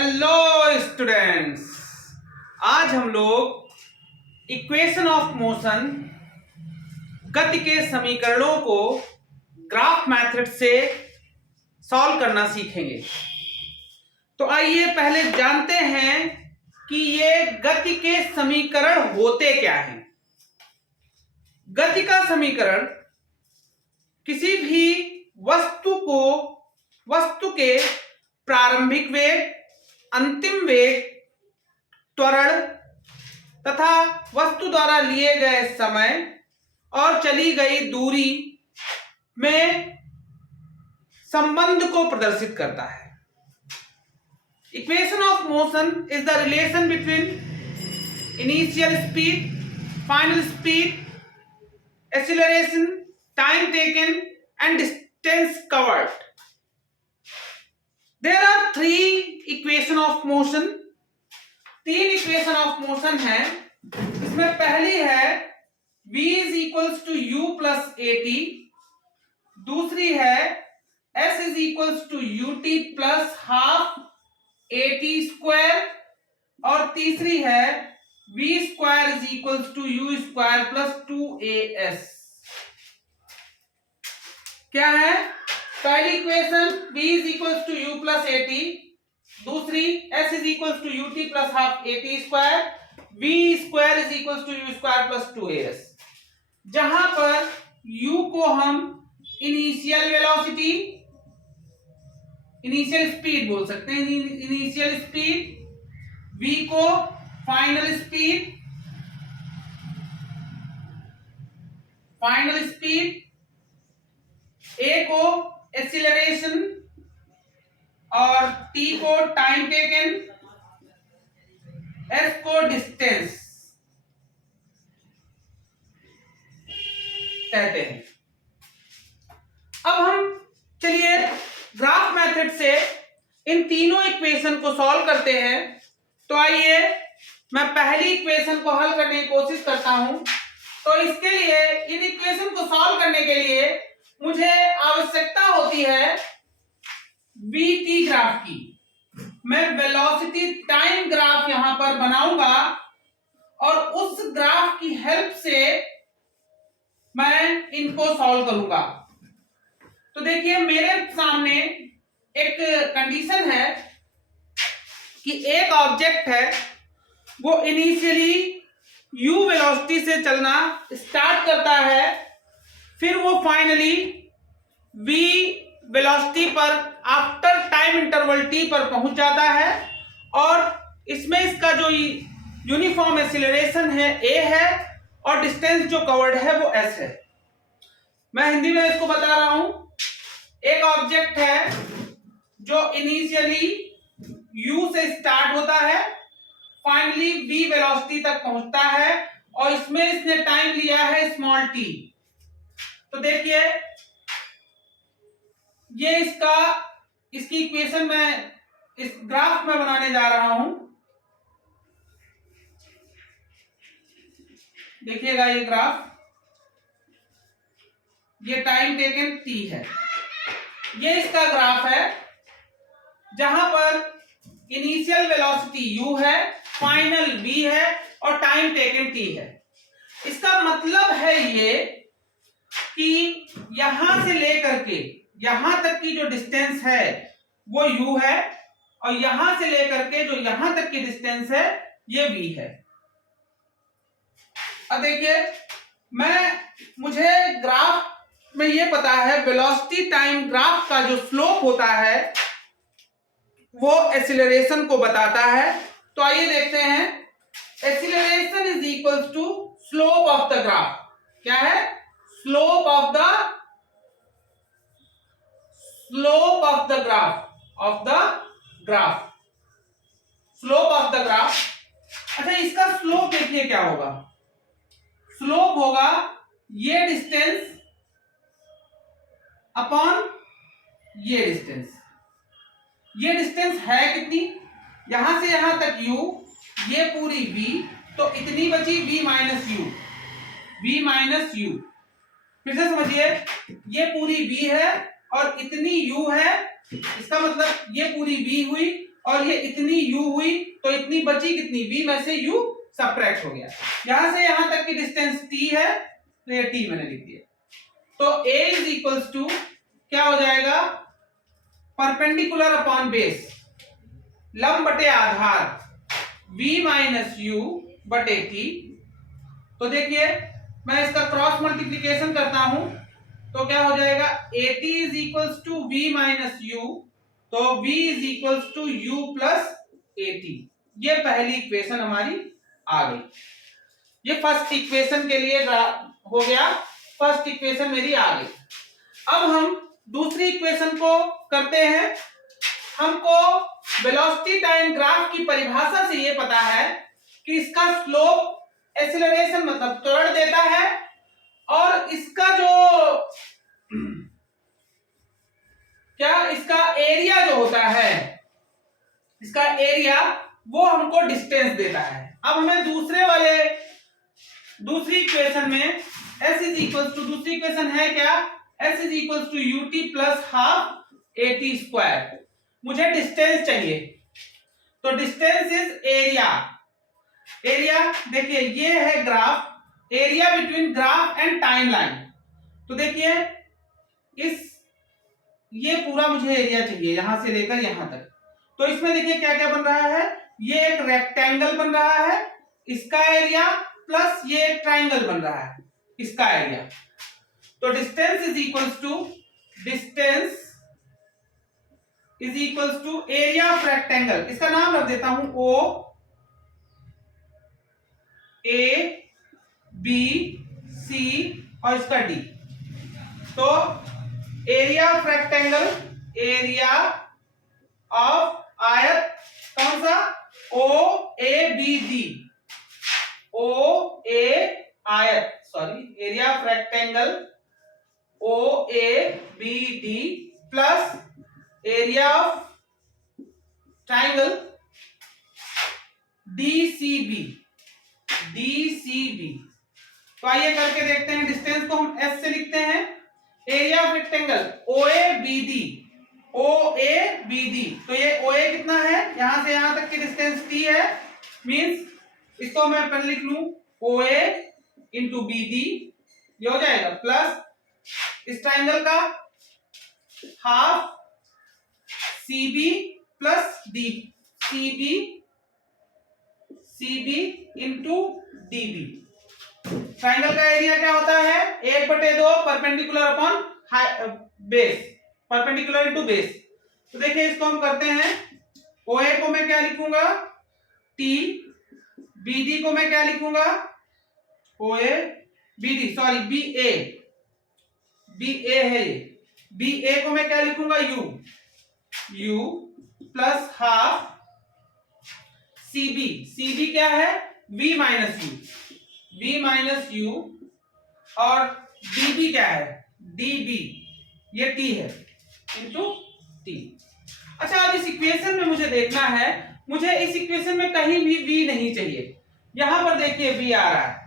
Hello students, आज हम लोग इक्वेशन ऑफ मोशन गति के समीकरणों को ग्राफ मेथड से सॉल्व करना सीखेंगे। तो आइए पहले जानते हैं कि ये गति के समीकरण होते क्या हैं। गति का समीकरण किसी भी वस्तु के प्रारंभिक वेग, अंतिम वेग, त्वरण तथा वस्तु द्वारा लिए गए समय और चली गई दूरी में संबंध को प्रदर्शित करता है। Equation of motion is the relation between initial speed, final speed, acceleration, time taken and distance covered. There are three equation of motion. तीन इक्वेशन ऑफ मोशन है। इसमें पहली है v is equals to u plus at, दूसरी है s is equals to ut plus half at square और तीसरी है v square is equals to u square plus 2as। क्या है? पहली equation v is equals to u plus at, दूसरी s is equals to ut plus half at square, v square is equals to u square plus 2as। जहां पर u को हम initial velocity, initial speed बोल सकते हैं, initial speed, v को final speed, a को एक्सीलरेशन और t को टाइम टेकन, s को डिस्टेंस कहते हैं। अब हम चलिए ग्राफ मेथड से इन तीनों इक्वेशन को सॉल्व करते हैं। तो आइए मैं पहली इक्वेशन को हल करने की कोशिश करता हूं। तो इसके लिए इन इक्वेशन को सॉल्व करने के लिए मुझे आवश्यकता होती है वीटी ग्राफ की। मैं वेलोसिटी टाइम ग्राफ यहां पर बनाऊंगा और उस ग्राफ की हेल्प से मैं इनको सॉल्व करूंगा। तो देखिए मेरे सामने एक कंडीशन है कि एक ऑब्जेक्ट है, वो इनिशियली u वेलोसिटी से चलना स्टार्ट करता है, फिर वो फाइनली v वेलोसिटी पर आफ्टर टाइम इंटरवल t पर पहुंच जाता है और इसमें इसका जो यूनिफॉर्म एक्सीलरेशन है a है और डिस्टेंस जो कवर्ड है वो s है। मैं हिंदी में इसको बता रहा हूं। एक ऑब्जेक्ट है जो इनिशियली u से स्टार्ट होता है, फाइनली v वेलोसिटी तक पहुंचता है और इसमें इसने टाइम लिया है स्मॉल t। तो देखिए ये इसकी इक्वेशन मैं इस ग्राफ में बनाने जा रहा हूं। देखिएगा ये ग्राफ, ये टाइम टेकन t है, ये इसका ग्राफ है जहां पर इनिशियल वेलोसिटी u है, फाइनल v है और टाइम टेकन t है। इसका मतलब है ये कि यहां से लेकर के यहां तक की जो डिस्टेंस है वो u है और यहां से लेकर के जो यहां तक की डिस्टेंस है ये v है। अब देखिए मुझे ग्राफ में ये पता है वेलोसिटी टाइम ग्राफ का जो स्लोप होता है वो एक्सीलरेशन को बताता है। तो आइए देखते हैं, acceleration is equals to slope of the graph. क्या है? Slope of the graph. अच्छा, इसका स्लोप देखिए क्या होगा। स्लोप होगा ये डिस्टेंस अपॉन ये डिस्टेंस। ये डिस्टेंस है कितनी? यहां से यहां तक u, ये पूरी v, तो इतनी बची v माइनस u। फिर से समझिए, ये पूरी v है और इतनी u है, इसका मतलब ये पूरी v हुई और ये इतनी u हुई, तो इतनी बची कितनी, v में से u सबट्रैक्ट हो गया। यहां से यहां तक की डिस्टेंस t है, तो ये t मैंने लिख दिया। तो a इज इक्वल्स टू क्या हो जाएगा, परपेंडिकुलर अपॉन बेस, लंब बटे आधार, v माइनस u बटे t। तो देखिए मैं इसका क्रॉस मल्टीप्लीकेशन करता हूं, तो क्या हो जाएगा, at is equals to v minus u, तो v is equals to u plus at। ये पहली इक्वेशन हमारी आ गई। ये फर्स्ट इक्वेशन के लिए हो गया, फर्स्ट इक्वेशन मेरी आ गई। अब हम दूसरी इक्वेशन को करते हैं। हमको वेलोसिटी टाइम ग्राफ की परिभाषा से ये पता है कि इसका स्लोप एक्सीलरेशन मतलब त्वरण देता है, और इसका जो क्या इसका एरिया जो होता है, इसका एरिया वो हमको डिस्टेंस देता है। अब हमें दूसरी इक्वेशन में s इज इक्वल टू, दूसरी इक्वेशन है क्या, s is equal to ut plus half at square. मुझे डिस्टेंस चाहिए, तो डिस्टेंस इज एरिया। एरिया देखिए ये है graph, area between graph and time line. तो देखिए ये पूरा मुझे एरिया चाहिए यहां से लेकर यहां तक। तो इसमें देखिए क्या क्या बन रहा है, ये एक रेक्टेंगल बन रहा है, इसका एरिया प्लस ये एक ट्राइंगल बन रहा है, इसका एरिया। तो distance is equals to area of rectangle. इसका नाम रख देता हूं ओ ए बी सी और इसका डी। तो area of rectangle, area of आयत कौन सा, ओ A B D, O A आयत, sorry area of rectangle O A B D plus area of triangle DCB. तो आइए करके देखते हैं। डिस्टेंस को हम s से लिखते हैं, area of rectangle O A B D. तो ये ओ ए कितना है, यहां से यहां तक की डिस्टेंस t है, मींस इसको मैं पहले लिख लूं O A into B D, ये हो जाएगा प्लस इस ट्राइंगल का half C B plus D, C B into D B. Triangle का एरिया क्या होता है, 1/2 perpendicular upon base, perpendicular into base. तो देखिए इसको हम करते हैं, OA को मैं क्या लिखूंगा T, BD को मैं क्या लिखूंगा OA BD, सॉरी BA है ये, BA को मैं क्या लिखूंगा U प्लस हाफ CB क्या है V माइनस U और DB क्या है DB, ये T है इंटू T। अच्छा अब इस इक्वेशन में मुझे देखना है, मुझे इस इक्वेशन में कहीं भी V नहीं चाहिए। यहां पर देखिए V आ रहा है।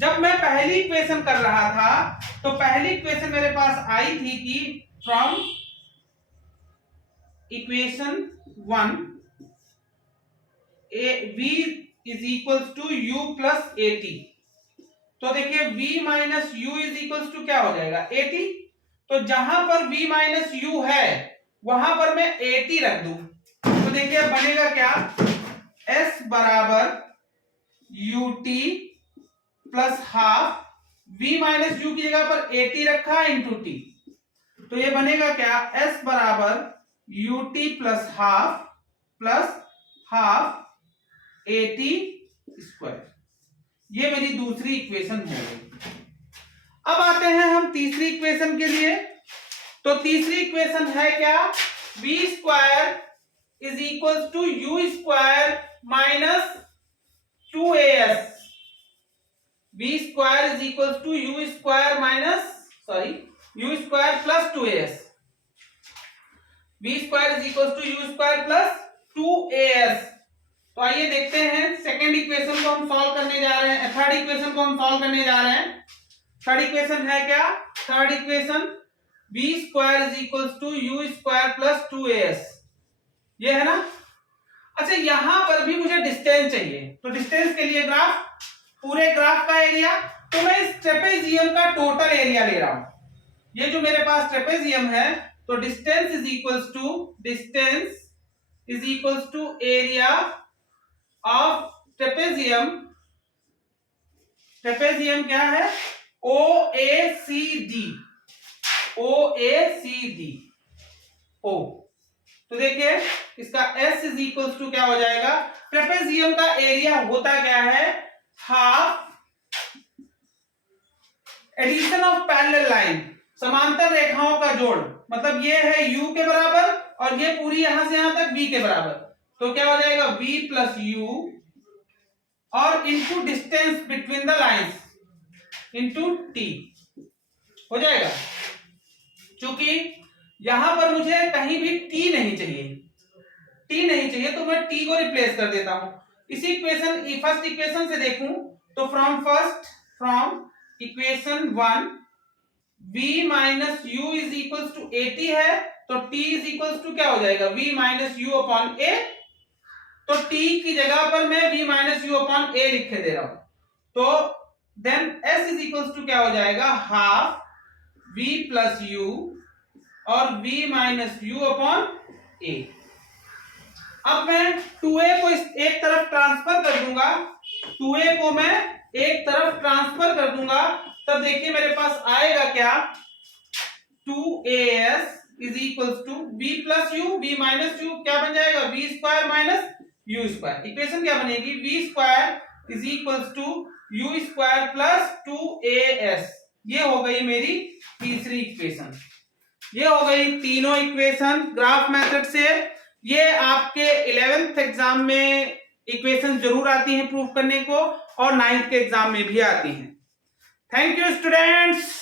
जब मैं पहली इक्वेशन कर रहा था तो पहली इक्वेशन मेरे पास आई थी कि from equation 1 V is equals to U plus AT। तो देखिए V minus U is equals to क्या हो जाएगा AT। तो जहां पर V माइनस U है वहां पर मैं AT रख दूं, तो देखिए बनेगा क्या, S बराबर UT plus half V minus U की जगह पर AT रखा इंटू T। तो ये बनेगा क्या, S बराबर UT plus half AT square. ये मेरी दूसरी इक्वेशन हो गई। अब आते हैं हम तीसरी इक्वेशन के लिए। तो तीसरी इक्वेशन है क्या, V square is equal to U square minus 2AS। V square is equal to U square U square plus 2AS। V square is equal to U square plus 2AS। तो आइए देखते हैं सेकेंड इक्वेशन को हम solve करने जा रहे हैं, थर्ड इक्वेशन को हम सॉल्व करने जा रहे हैं। थर्ड इक्वेशन है क्या, third equation V square is equal to U square plus 2AS। ये है ना। अच्छा यहां पर भी मुझे डिस्टेंस चाहिए, तो डिस्टेंस के लिए ग्राफ, पूरे ग्राफ का एरिया, तो मैं इस ट्रेपेजियम का टोटल एरिया ले रहा हूं। ये जो मेरे पास ट्रेपेजियम है, तो distance is equals to area of trapezium. Trapezium क्या है? OACD, O। तो देखिए इसका S इज इक्वल्स टू क्या हो जाएगा? ट्रेपेजियम का एरिया होता क्या है? Half addition of parallel line, समांतर रेखाओं का जोड़, मतलब ये है U के बराबर और ये पूरी यहां से यहां तक V के बराबर, तो क्या हो जाएगा? V प्लस U और into distance between the lines into T हो जाएगा। क्योंकि यहां पर मुझे कहीं भी T नहीं चाहिए, तो मैं T को रिप्लेस कर देता हूं। इसी फर्स्ट इक्वेशन से देखूं तो from equation 1 V minus U is equal to AT है, तो T इज इक्वल टू क्या हो जाएगा? V minus U upon A। तो T की जगह पर मैं V minus U upon A लिख के दे रहा हूं, तो then S is equal to क्या हो जाएगा? हाफ V प्लस U और V minus U upon A। अब मैं 2A को एक तरफ ट्रांसफर कर दूंगा, 2A को मैं एक तरफ ट्रांसफर कर दूंगा, तब देखिए मेरे पास आएगा क्या? 2AS is equal to V plus U, V minus U क्या बन जाएगा? V square minus U square. Equation क्या बनेगी? V square is equal to U square plus 2AS। ये हो गई मेरी तीसरी इक्वेशन। ये हो गई तीनों इक्वेशन ग्राफ मेथड से। ये आपके 11th एग्जाम में इक्वेशन जरूर आती हैं प्रूव करने को, और 9th के एग्जाम में भी आती हैं। Thank you students.